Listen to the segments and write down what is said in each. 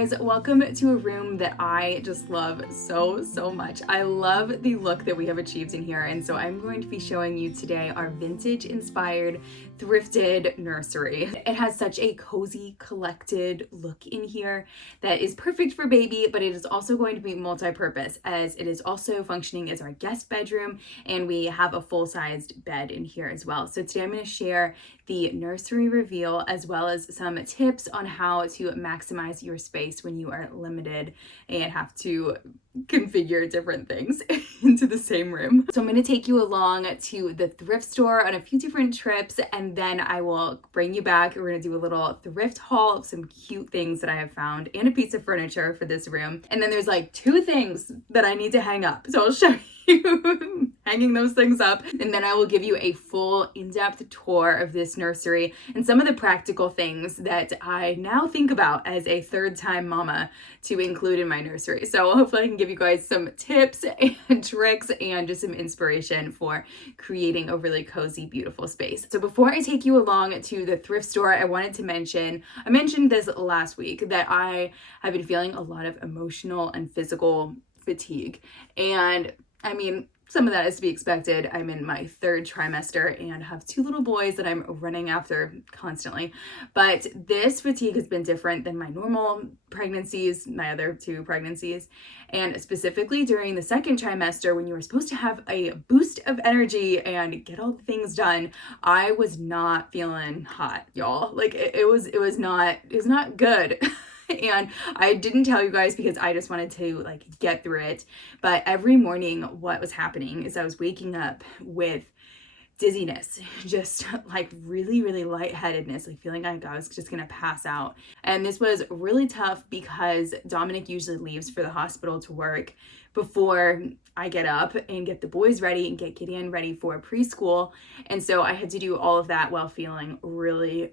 guys, welcome to a room that I just love so much. I love the look that we have achieved in here, and so I'm going to be showing you today our vintage inspired thrifted nursery. It has such a cozy collected look in here that is perfect for baby, but it is also going to be multi-purpose as it is also functioning as our guest bedroom, and we have a full-sized bed in here as well. So today I'm going to share the nursery reveal as well as some tips on how to maximize your space when you are limited and have to configure different things into the same room. So I'm going to take you along to the thrift store on a few different trips, and then I will bring you back. We're going to do a little thrift haul of some cute things that I have found and a piece of furniture for this room. And then there's like 2 things that I need to hang up. So I'll show you hanging those things up, and then I will give you a full in-depth tour of this nursery and some of the practical things that I now think about as a third-time mama to include in my nursery. So hopefully I can give you guys some tips and tricks and just some inspiration for creating a really cozy, beautiful space. So before I take you along to the thrift store, I wanted to mention, I mentioned this last week, that I have been feeling a lot of emotional and physical fatigue. And I mean, some of that is to be expected. I'm in my 3rd trimester and have 2 little boys that I'm running after constantly. But this fatigue has been different than my normal pregnancies, my other 2 pregnancies. And specifically during the 2nd trimester, when you were supposed to have a boost of energy and get all the things done, I was not feeling hot, y'all. Like it was not good. And I didn't tell you guys because I just wanted to like get through it. But every morning what was happening is I was waking up with dizziness, just like really lightheadedness, like feeling like I was just gonna pass out. And this was really tough because Dominic usually leaves for the hospital to work before I get up and get the boys ready and get Gideon ready for preschool. And so I had to do all of that while feeling really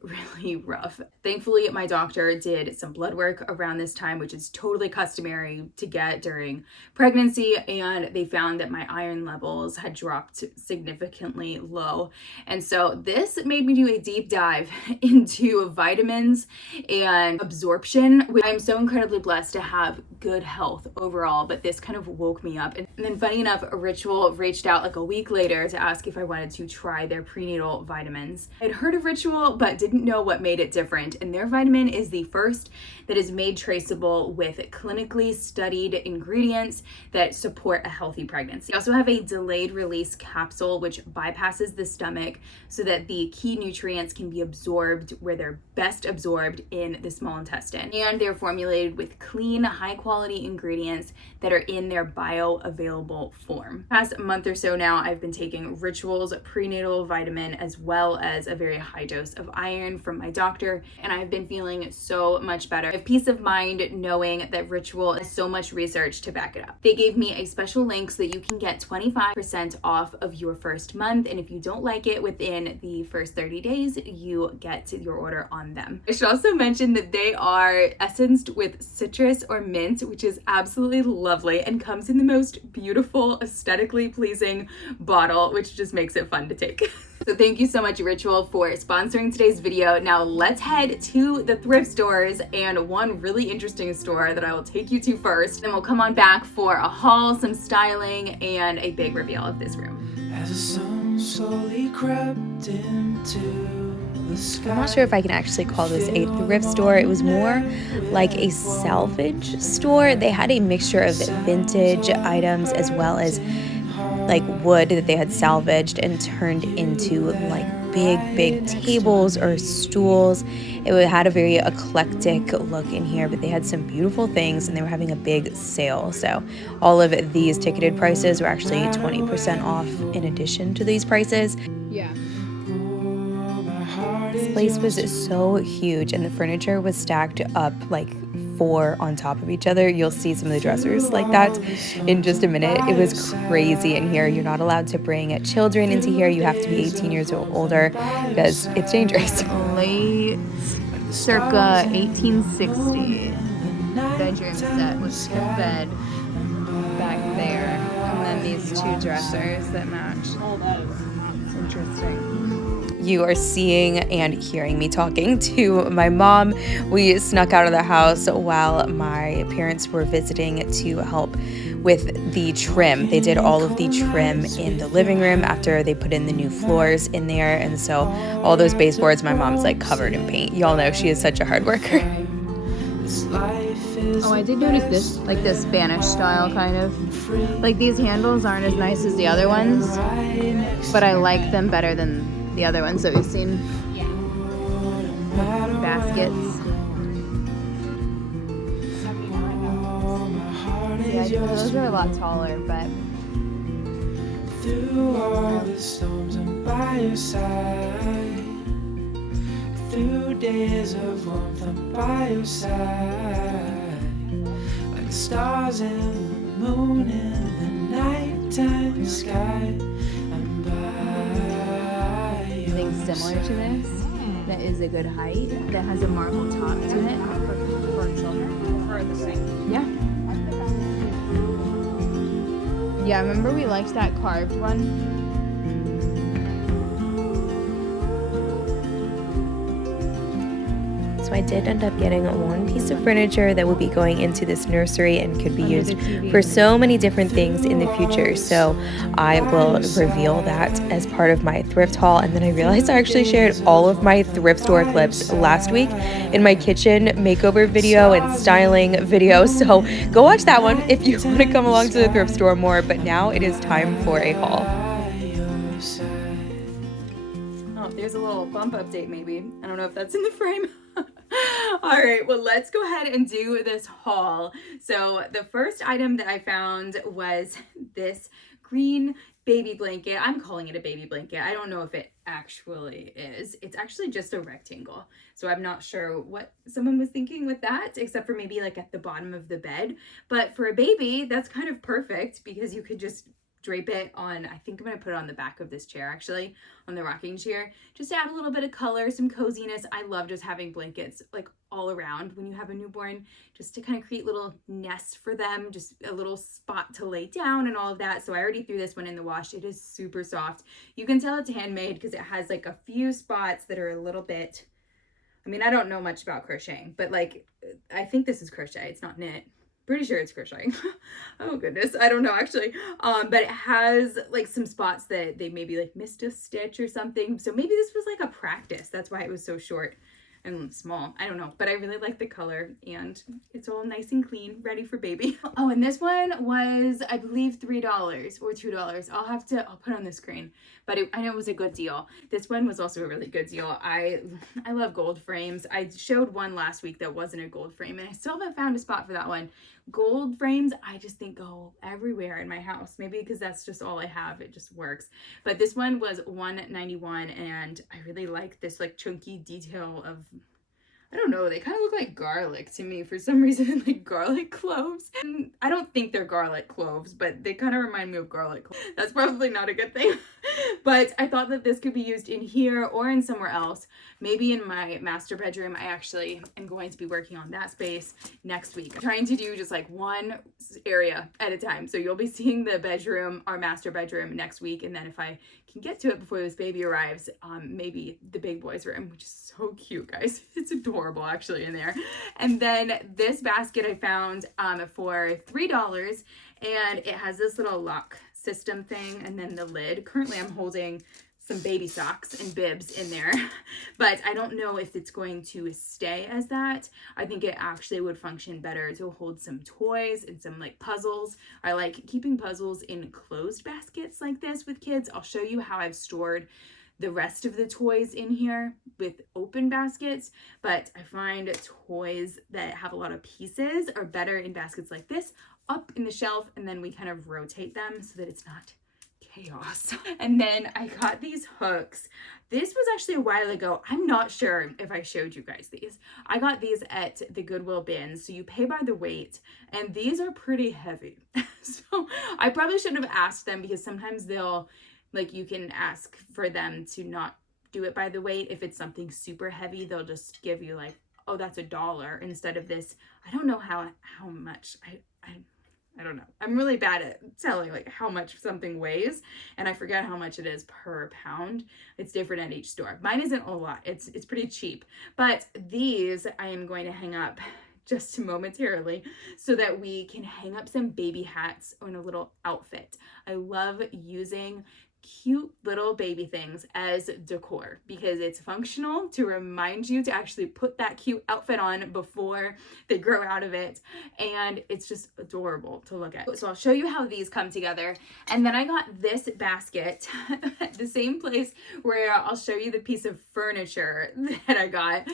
rough. Thankfully, my doctor did some blood work around this time, which is totally customary to get during pregnancy. And they found that my iron levels had dropped significantly low. And so this made me do a deep dive into vitamins and absorption. I'm so incredibly blessed to have good health overall, but this kind of woke me up. And then funny enough, Ritual reached out like a week later to ask if I wanted to try their prenatal vitamins. I'd heard of Ritual, but didn't know what made it different. And their vitamin is the first that is made traceable with clinically studied ingredients that support a healthy pregnancy. They also have a delayed release capsule, which bypasses the stomach so that the key nutrients can be absorbed where they're best absorbed in the small intestine. And they're formulated with clean, high quality ingredients that are in their bioavailable form. Past month or so now, I've been taking Ritual's prenatal vitamin as well as a very high dose of iron from my doctor, and I've been feeling so much better. I have peace of mind knowing that Ritual has so much research to back it up. They gave me a special link so that you can get 25% off of your first month, and if you don't like it within the first 30 days, you get your order on them. I should also mention that they are essenced with citrus or mint, which is absolutely lovely and comes in the most beautiful, aesthetically pleasing bottle, which just makes it fun to take. So thank you so much, Ritual, for sponsoring today's video. Now let's head to the thrift stores and one really interesting store that I will take you to first. Then we'll come on back for a haul, some styling, and a big reveal of this room. As the sun slowly crept into the sky. I'm not sure if I can actually call this a thrift store. It was more like a salvage store. They had a mixture of vintage items as well as like wood that they had salvaged and turned into like big tables or stools. It had a very eclectic look in here, but they had some beautiful things and they were having a big sale. So all of these ticketed prices were actually 20% off in addition to these prices. Yeah. This place was so huge and the furniture was stacked up like 4 on top of each other. You'll see some of the dressers like that in just a minute. It was crazy in here. You're not allowed to bring children into here. You have to be 18 years or older because it's dangerous. Late circa 1860 bedroom set with a bed back there, and then these has two dressers that match. Oh, that is Interesting. You are seeing and hearing me talking to my mom. We snuck out of the house while my parents were visiting to help with the trim. They did all of the trim in the living room after they put in the new floors in there. And so all those baseboards, my mom's like covered in paint. Y'all know she is such a hard worker. Oh, I did notice this, like this Spanish style kind of. Like these handles aren't as nice as the other ones, but I like them better than the other ones that we've seen. Baskets. Yeah, those are a lot taller, but. Through all the storms, I'm by your side. Through days of warmth, I'm by your side. Like stars in the moon in the nighttime sky. I'm by your Something similar to this that is a good height, that has a marble top to it. For children? For the same. Yeah. Yeah, remember we liked that carved one? So I did end up getting one piece of furniture that will be going into this nursery and could be used for so many different things in the future. So I will reveal that as part of my thrift haul. And then I realized I actually shared all of my thrift store clips last week in my kitchen makeover video and styling video. So go watch that one if you want to come along to the thrift store more. But now it is time for a haul. Oh, there's a little bump update maybe. I don't know if that's in the frame. All right, well, let's go ahead and do this haul. So the first item that I found was this green baby blanket. I'm calling it a baby blanket. I don't know if it actually is. It's actually just a rectangle. So I'm not sure what someone was thinking with that, except for maybe like at the bottom of the bed. But for a baby, that's kind of perfect because you could just drape it on, I think I'm going to put it on the back of this chair actually, on the rocking chair, just to add a little bit of color, some coziness. I love just having blankets like all around when you have a newborn, just to kind of create little nests for them, just a little spot to lay down and all of that. So I already threw this one in the wash. It is super soft. You can tell it's handmade because it has like a few spots that are a little bit, I mean, I don't know much about crocheting, but like, I think this is crochet. It's not knit. Pretty sure it's crocheting. Oh goodness, I don't know actually. But it has like some spots that they maybe like missed a stitch or something. So maybe this was like a practice. That's why it was so short and small. I don't know, but I really like the color and it's all nice and clean, ready for baby. Oh, and this one was, I believe, $3 or $2. I'll put it on the screen, but I know it was a good deal. This one was also a really good deal. I love gold frames. I showed one last week that wasn't a gold frame and I still haven't found a spot for that one. Gold frames, I just think go everywhere in my house. Maybe because that's just all I have. It just works. But this one was $1.91 and I really like this like chunky detail of, I don't know, they kind of look like garlic to me for some reason, like garlic cloves. And I don't think they're garlic cloves, but they kind of remind me of garlic cloves. That's probably not a good thing. But I thought that this could be used in here or in somewhere else. Maybe in my master bedroom. I actually am going to be working on that space next week. I'm trying to do just like one area at a time. So you'll be seeing the bedroom, our master bedroom next week. And then if I can get to it before this baby arrives, maybe the big boy's room, which is so cute, guys. It's adorable actually in there. And then this basket I found for $3 and it has this little lock system thing and then the lid. Currently I'm holding some baby socks and bibs in there, but I don't know if it's going to stay as that. I think it actually would function better to hold some toys and some like puzzles. I like keeping puzzles in closed baskets like this with kids. I'll show you how I've stored the rest of the toys in here with open baskets, but I find toys that have a lot of pieces are better in baskets like this, up in the shelf, and then we kind of rotate them so that it's not chaos. And then I got these hooks. This was actually a while ago. I'm not sure if I showed you guys these. I got these at the Goodwill bins. So you pay by the weight and these are pretty heavy. So I probably shouldn't have asked them because sometimes they'll, like you can ask for them to not do it by the weight. If it's something super heavy, they'll just give you like, oh, that's $1 instead of this. I don't know how much. I don't know. I'm really bad at telling like how much something weighs, and I forget how much it is per pound. It's different at each store. Mine isn't a lot. It's pretty cheap. But these I am going to hang up just momentarily so that we can hang up some baby hats on a little outfit. I love using cute little baby things as decor because it's functional to remind you to actually put that cute outfit on before they grow out of it, and it's just adorable to look at. So I'll show you how these come together. And then I got this basket at the same place where I'll show you the piece of furniture that I got.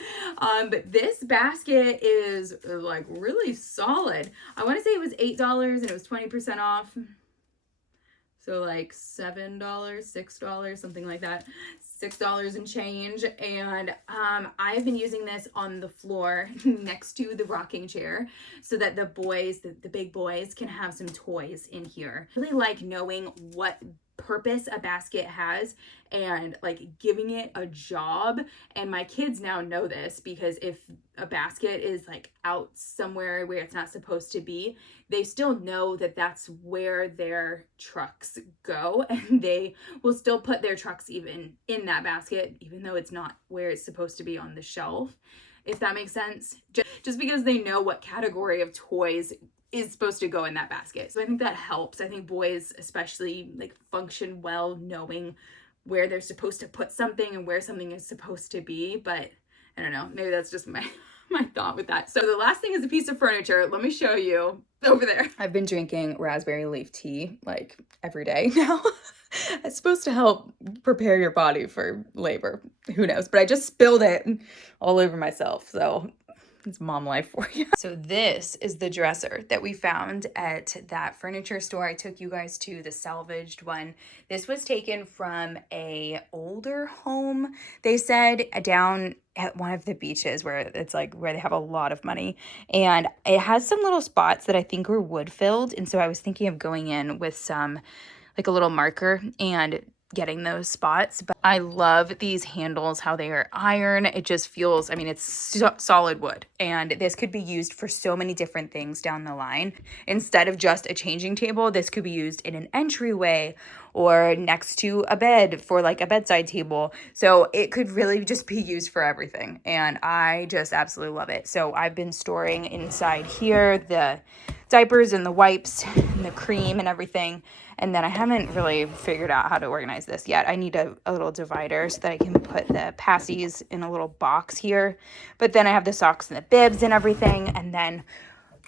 But this basket is like really solid. I want to say it was $8 and it was 20% off. So like $7, $6, something like that. $6 and change. And I've been using this on the floor next to the rocking chair so that the boys, the big boys, can have some toys in here. I really like knowing what purpose a basket has and like giving it a job. And my kids now know this because if a basket is like out somewhere where it's not supposed to be, they still know that that's where their trucks go, and they will still put their trucks even in that basket even though it's not where it's supposed to be on the shelf, if that makes sense. Just because they know what category of toys is supposed to go in that basket. So I think that helps. I think boys especially like function well knowing where they're supposed to put something and where something is supposed to be. But I don't know, maybe that's just my thought with that. So the last thing is a piece of furniture. Let me show you over there. I've been drinking raspberry leaf tea like every day now. It's supposed to help prepare your body for labor. Who knows? But I just spilled it all over myself. So it's mom life for you. So this is the dresser that we found at that furniture store I took you guys to, the salvaged one. This was taken from a older home, they said, down at one of the beaches where it's like where they have a lot of money. And it has some little spots that I think were wood filled. And so I was thinking of going in with some, like a little marker and getting those spots. But I love these handles, how they are iron. It just feels, I mean, it's solid wood, and this could be used for so many different things down the line. Instead of just a changing table, this could be used in an entryway or next to a bed for like a bedside table. So it could really just be used for everything, and I just absolutely love it. So I've been storing inside here the diapers and the wipes and the cream and everything. And then I haven't really figured out how to organize this yet. I need a little divider so that I can put the passies in a little box here. But then I have the socks and the bibs and everything. And then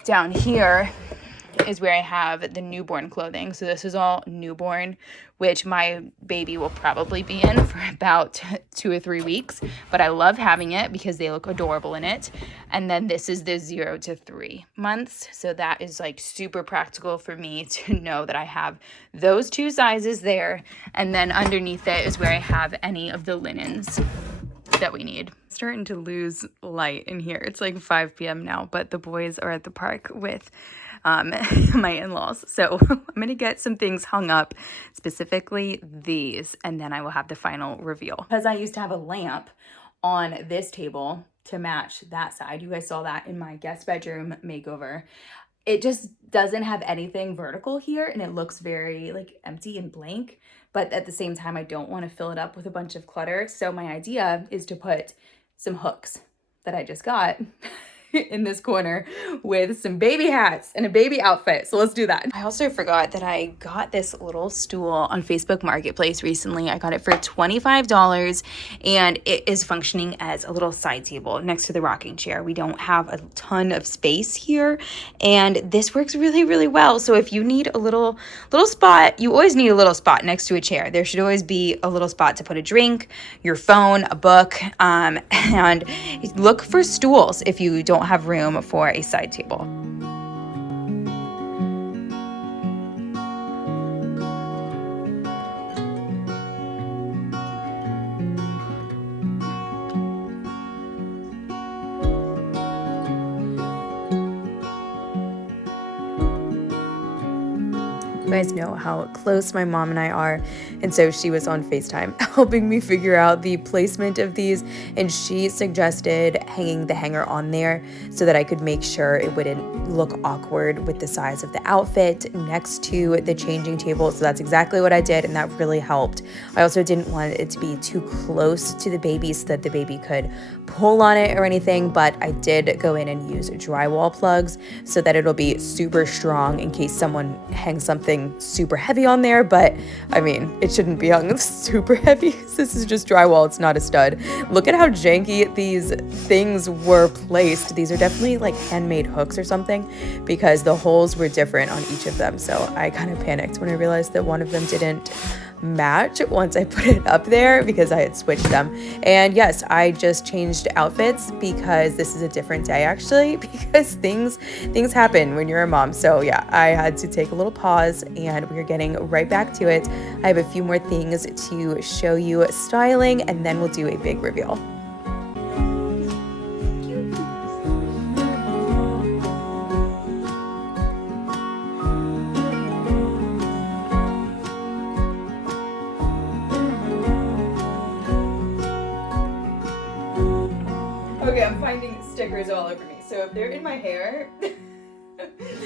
down here is where I have the newborn clothing. So this is all newborn, which my baby will probably be in for about 2 or 3 weeks. But I love having it because they look adorable in it. And then this is the 0 to 3 months. So that is like super practical for me to know that I have those 2 sizes there. And then underneath it is where I have any of the linens that we need. Starting to lose light in here. It's like 5 p.m. now, but the boys are at the park with my in-laws. So I'm going to get some things hung up, specifically these, and then I will have the final reveal. Because I used to have a lamp on this table to match that side. You guys saw that in my guest bedroom makeover. It just doesn't have anything vertical here, and it looks very like empty and blank. But at the same time, I don't want to fill it up with a bunch of clutter. So my idea is to put some hooks that I just got in this corner with some baby hats and a baby outfit. So let's do that. I also forgot that I got this little stool on Facebook Marketplace recently. I got it for $25, and it is functioning as a little side table next to the rocking chair. We don't have a ton of space here, and this works really, really well. So if you need a little spot, you always need a little spot next to a chair. There should always be a little spot to put a drink, your phone, a book, and look for stools if you don't have room for a side table. You guys know how close my mom and I are, and so she was on FaceTime helping me figure out the placement of these, and she suggested hanging the hanger on there so that I could make sure it wouldn't look awkward with the size of the outfit next to the changing table. So that's exactly what I did, and that really helped. I also didn't want it to be too close to the baby so that the baby could pull on it or anything, but I did go in and use drywall plugs so that it'll be super strong in case someone hangs something super heavy on there. But I mean, it shouldn't be hung super heavy. This is just drywall, it's not a stud. Look at how janky these things were placed. These are definitely like handmade hooks or something, because the holes were different on each of them. So I kind of panicked when I realized that one of them didn't match once I put it up there because I had switched them. And yes, I just changed outfits because this is a different day actually, because things happen when you're a mom. So yeah, I had to take a little pause and we're getting right back to it. I have a few more things to show you styling, and then we'll do a big reveal. Okay, I'm finding stickers all over me. So if they're in my hair,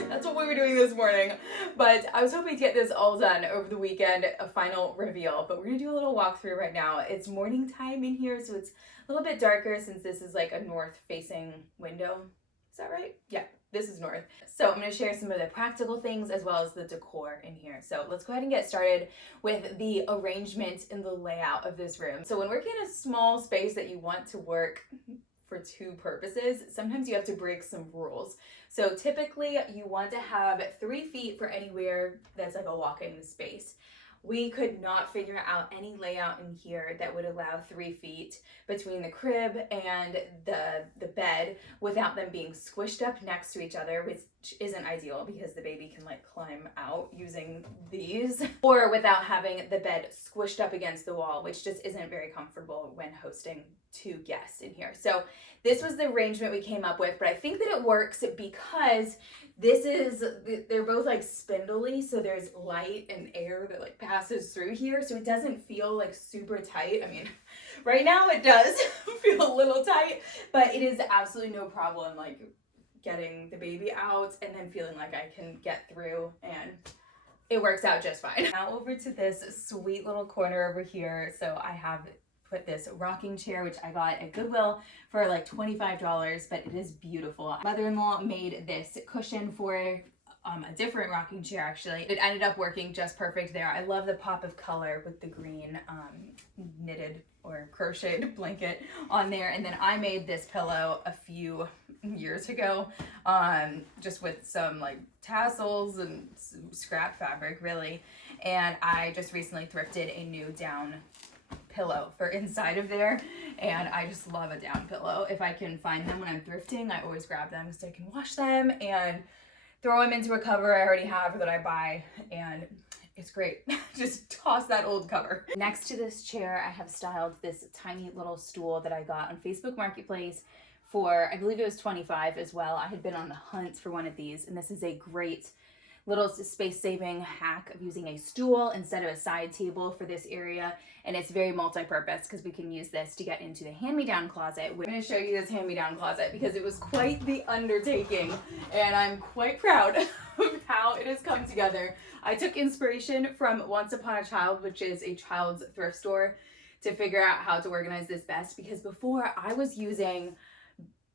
that's what we were doing this morning. But I was hoping to get this all done over the weekend, a final reveal. But we're gonna do a little walkthrough right now. It's morning time in here, so it's a little bit darker since this is like a north-facing window. Is that right? Yeah, this is north. So I'm gonna share some of the practical things as well as the decor in here. So let's go ahead and get started with the arrangement and the layout of this room. So when working in a small space that you want to work for two purposes, sometimes you have to break some rules. So typically you want to have 3 feet for anywhere that's like a walk-in space. We could not figure out any layout in here that would allow 3 feet between the crib and the bed without them being squished up next to each other, which isn't ideal because the baby can like climb out using these, or without having the bed squished up against the wall, which just isn't very comfortable when hosting 2 guests in here. So this was the arrangement we came up with, but I think that it works because they're both like spindly, so there's light and air that like passes through here, so it doesn't feel like super tight. I mean, right now it does feel a little tight, but it is absolutely no problem like getting the baby out and then feeling like I can get through, and it works out just fine. Now over to this sweet little corner over here. So I have put this rocking chair, which I got at Goodwill for like $25, but it is beautiful. Mother-in-law made this cushion for a different rocking chair actually. It ended up working just perfect there. I love the pop of color with the green knitted or crocheted blanket on there. And then I made this pillow a few years ago, just with some like tassels and scrap fabric really. And I just recently thrifted a new down pillow for inside of there, and I just love a down pillow. If I can find them when I'm thrifting, I always grab them so I can wash them and throw them into a cover I already have that I buy, and it's great. Just toss that old cover. Next to this chair, I have styled this tiny little stool that I got on Facebook Marketplace for, I believe it was $25 as well. I had been on the hunt for one of these, and this is a great little space-saving hack of using a stool instead of a side table for this area, and it's very multi-purpose because we can use this to get into the hand-me-down closet. We're going to show you this hand-me-down closet because it was quite the undertaking, and I'm quite proud of how it has come together. I took inspiration from Once Upon a Child, which is a child's thrift store, to figure out how to organize this best, because before I was using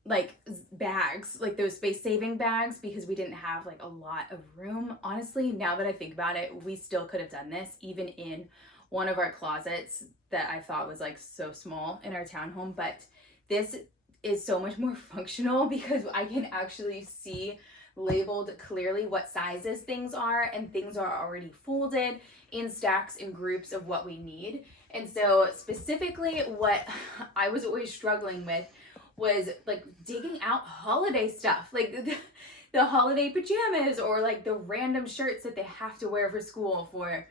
like bags, like those space-saving bags, because we didn't have like a lot of room. Honestly, now that I think about it, we still could have done this even in one of our closets that I thought was like so small in our townhome, but this is so much more functional because I can actually see labeled clearly what sizes things are, and things are already folded in stacks and groups of what we need. And so specifically what I was always struggling with was like digging out holiday stuff, like the holiday pajamas or like the random shirts that they have to wear for school for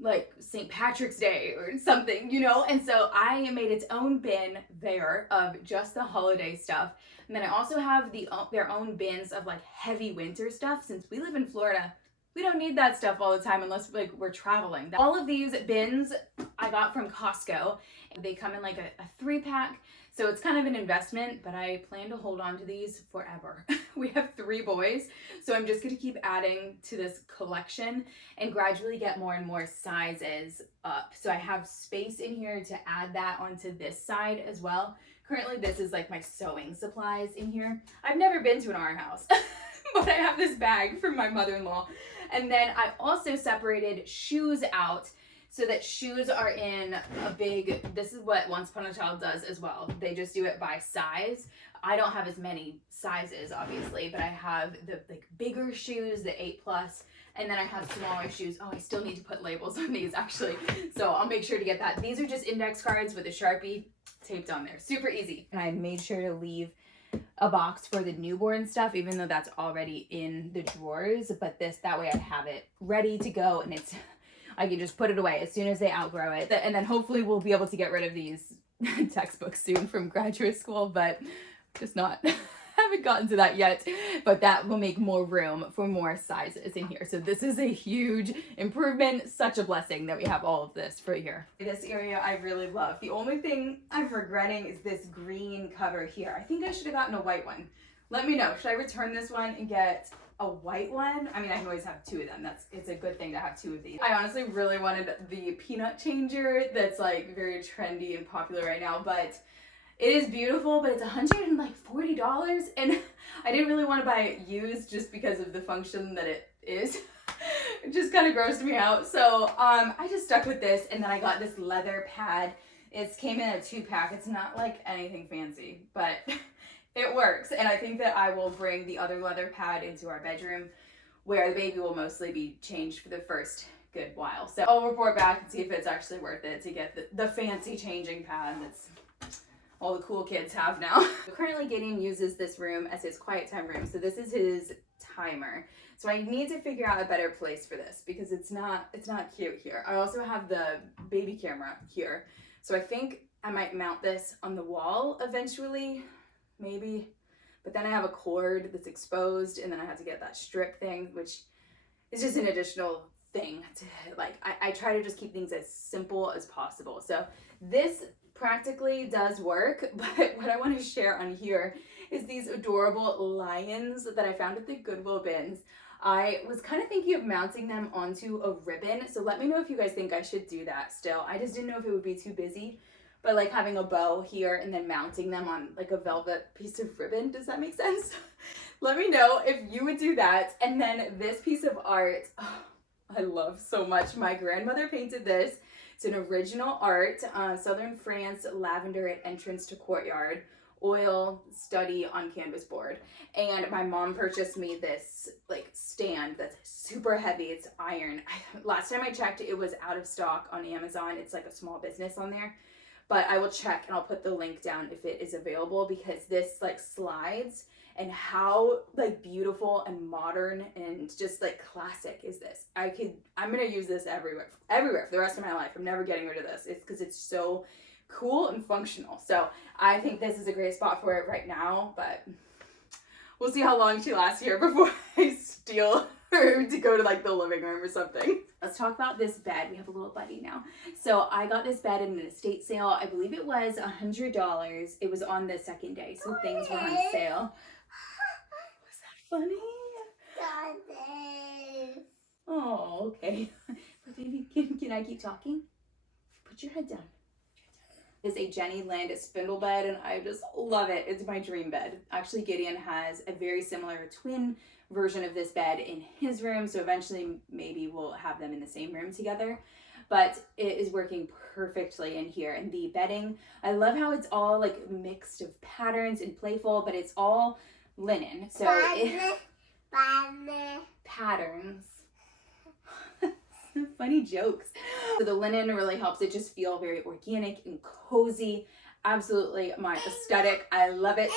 like St. Patrick's Day or something, you know? And so I made its own bin there of just the holiday stuff. And then I also have their own bins of like heavy winter stuff. Since we live in Florida, We don't need that stuff all the time unless like we're traveling. All of these bins I got from Costco. They come in like a 3-pack. So it's kind of an investment, but I plan to hold on to these forever. We have 3 boys, so I'm just gonna keep adding to this collection and gradually get more and more sizes up. So I have space in here to add that onto this side as well. Currently, this is like my sewing supplies in here. I've never been to an art house, but I have this bag from my mother-in-law. And then I also separated shoes out so that shoes are in a big, this is what Once Upon a Child does as well. They just do it by size. I don't have as many sizes, obviously, but I have the like bigger shoes, the 8+, and then I have smaller shoes. Oh, I still need to put labels on these actually. So I'll make sure to get that. These are just index cards with a Sharpie taped on there. Super easy. And I made sure to leave a box for the newborn stuff, even though that's already in the drawers, but that way I have it ready to go, and I can just put it away as soon as they outgrow it. And then hopefully we'll be able to get rid of these textbooks soon from graduate school, but just not, haven't gotten to that yet. But that will make more room for more sizes in here. So this is a huge improvement, such a blessing that we have all of this for here. This area I really love. The only thing I'm regretting is this green cover here. I think I should have gotten a white one. Let me know, should I return this one and get a white one? I mean, I can always have 2 of them. It's a good thing to have 2 of these. I honestly really wanted the peanut changer that's like very trendy and popular right now, but it is beautiful, but it's $140, and I didn't really want to buy it used just because of the function that it is. It just kind of grossed me out. So I just stuck with this, and then I got this leather pad. It came in a 2-pack. It's not like anything fancy, but it works. And I think that I will bring the other leather pad into our bedroom where the baby will mostly be changed for the first good while. So I'll report back and see if it's actually worth it to get the fancy changing pad that's all the cool kids have now. Currently Gideon uses this room as his quiet time room. So this is his timer. So I need to figure out a better place for this because it's not cute here. I also have the baby camera here. So I think I might mount this on the wall eventually, maybe. But then I have a cord that's exposed, and then I have to get that strip thing, which is just an additional thing to, like, I try to just keep things as simple as possible. So this practically does work, but what I want to share on here is these adorable lions that I found at the Goodwill bins. I was kind of thinking of mounting them onto a ribbon, so let me know if you guys think I should do that still. I just didn't know if it would be too busy, but like having a bow here and then mounting them on like a velvet piece of ribbon. Does that make sense? Let me know if you would do that. And then this piece of art, oh, I love so much. My grandmother painted this. It's an original art, Southern France, lavender at entrance to courtyard, oil study on canvas board. And my mom purchased me this like stand that's super heavy. It's iron. Last time I checked, it was out of stock on Amazon. It's like a small business on there. But I will check and I'll put the link down if it is available, because this like slides, and how like beautiful and modern and just like classic is this. I'm gonna use this everywhere for the rest of my life. I'm never getting rid of this. It's because it's so cool and functional. So I think this is a great spot for it right now, but we'll see how long she lasts here before I steal her to go to like the living room or something. Let's talk about this bed. We have a little buddy now. So I got this bed in an estate sale. I believe it was $100. It was on the second day, so things were on sale. Was that funny? Oh, okay. But baby, can I keep talking? Put your head down. Is a Jenny Lind spindle bed, and I just love it. It's my dream bed. Actually, Gideon has a very similar twin version of this bed in his room, so eventually maybe we'll have them in the same room together. But it is working perfectly in here. And the bedding, I love how it's all like mixed of patterns and playful, but it's all linen. So patterns. Funny jokes. So the linen really helps it just feel very organic and cozy. Absolutely my aesthetic. I love it.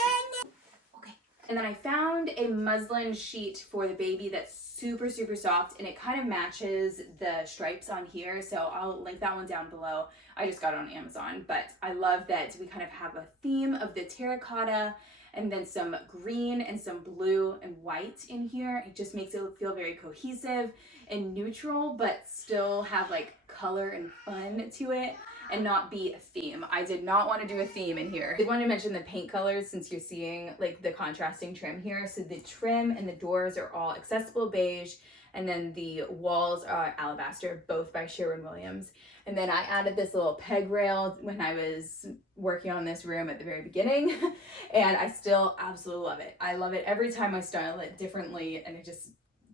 Okay. And then I found a muslin sheet for the baby that's super, super soft, and it kind of matches the stripes on here. So I'll link that one down below. I just got it on Amazon, but I love that we kind of have a theme of the terracotta and then some green and some blue and white in here. It just makes it feel very cohesive and neutral, but still have like color and fun to it and not be a theme. I did not want to do a theme in here. I did want to mention the paint colors since you're seeing like the contrasting trim here. So the trim and the doors are all accessible beige, and then the walls are alabaster, both by Sherwin-Williams. And then I added this little peg rail when I was working on this room at the very beginning, and I still absolutely love it. I love it every time I style it differently, and it just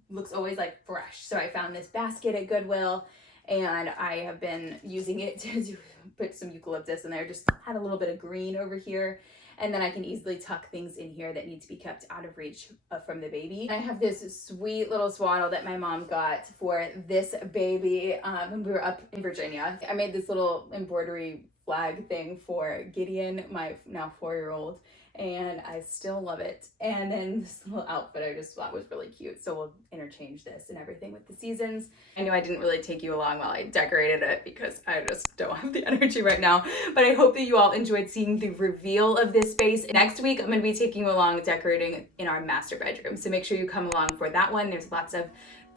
looks always like fresh. So I found this basket at Goodwill, and I have been using it to put some eucalyptus in there. Just had a little bit of green over here, and then I can easily tuck things in here that need to be kept out of reach from the baby. I have this sweet little swaddle that my mom got for this baby when we were up in Virginia. I made this little embroidery flag thing for Gideon, my now 4-year-old, and I still love it. And then this little outfit I just thought was really cute, so we'll interchange this and everything with the seasons. I know I didn't really take you along while I decorated it because I just don't have the energy right now, but I hope that you all enjoyed seeing the reveal of this space. Next week I'm going to be taking you along decorating in our master bedroom, so make sure you come along for that one. There's lots of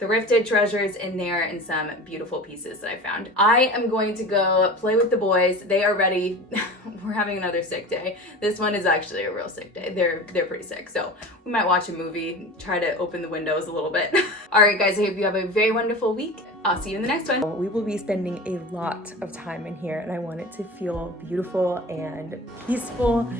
thrifted treasures in there and some beautiful pieces that I found. I am going to go play with the boys. They are ready. We're having another sick day. This one is actually a real sick day. They're pretty sick, so we might watch a movie, try to open the windows a little bit. All right, guys, I hope you have a very wonderful week. I'll see you in the next one. We will be spending a lot of time in here, and I want it to feel beautiful and peaceful.